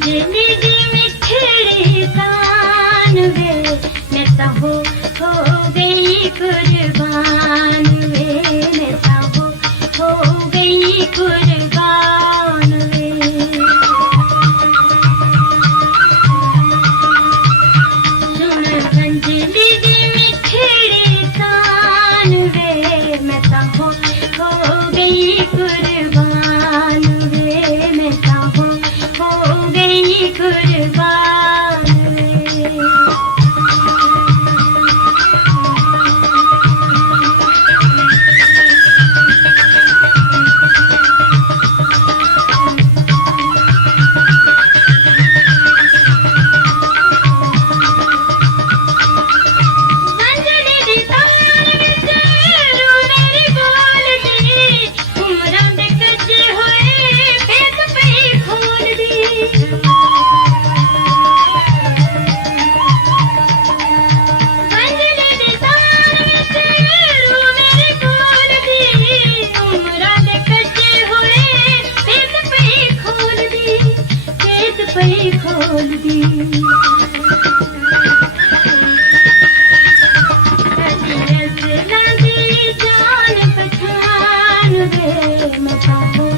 अंजलि दी मिठड़ी तान वे मैं तो हो गई कुर्बान वे मैं तो हो गई कुर्बान वे सुन अंजलि दी मिठड़ी तान वे मैं तो हो गई कुर्बान वे मैं तो हो गई कुर्बान वे अंजलि दी तान विच रू मेरी बोल दी उमरां दे कच्चे होए भेत पई खोल दी अंजलि दी तान विच रू मेरी बोल दी उमरां दे कच्चे होए भेत पई खोल दी भेत पई खोल दी जान पठान वे मैं तो